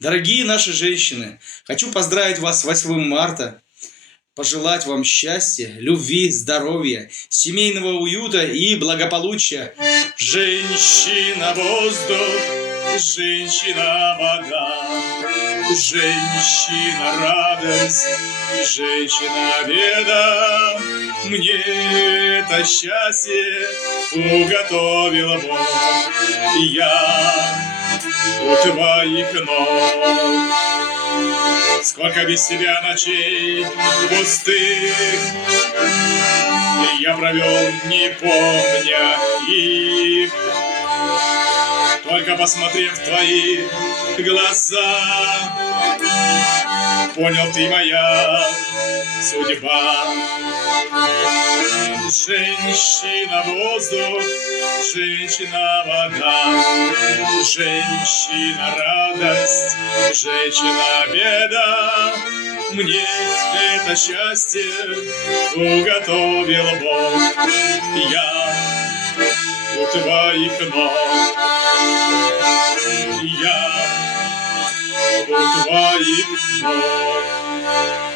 Дорогие наши женщины, хочу поздравить вас с 8 марта, пожелать вам счастья, любви, здоровья, семейного уюта и благополучия. Женщина воздух, женщина вода, женщина радость, женщина беда. Мне это счастье уготовил Бог, я у твоих ног. Сколько без тебя ночей пустых я провел, не помня их. Только посмотрев в твои глаза, понял, ты моя судьба. Женщина воздух, женщина вода, женщина радость, женщина беда. Мне это счастье уготовил Бог, я у твоих ног, я у твоих ног.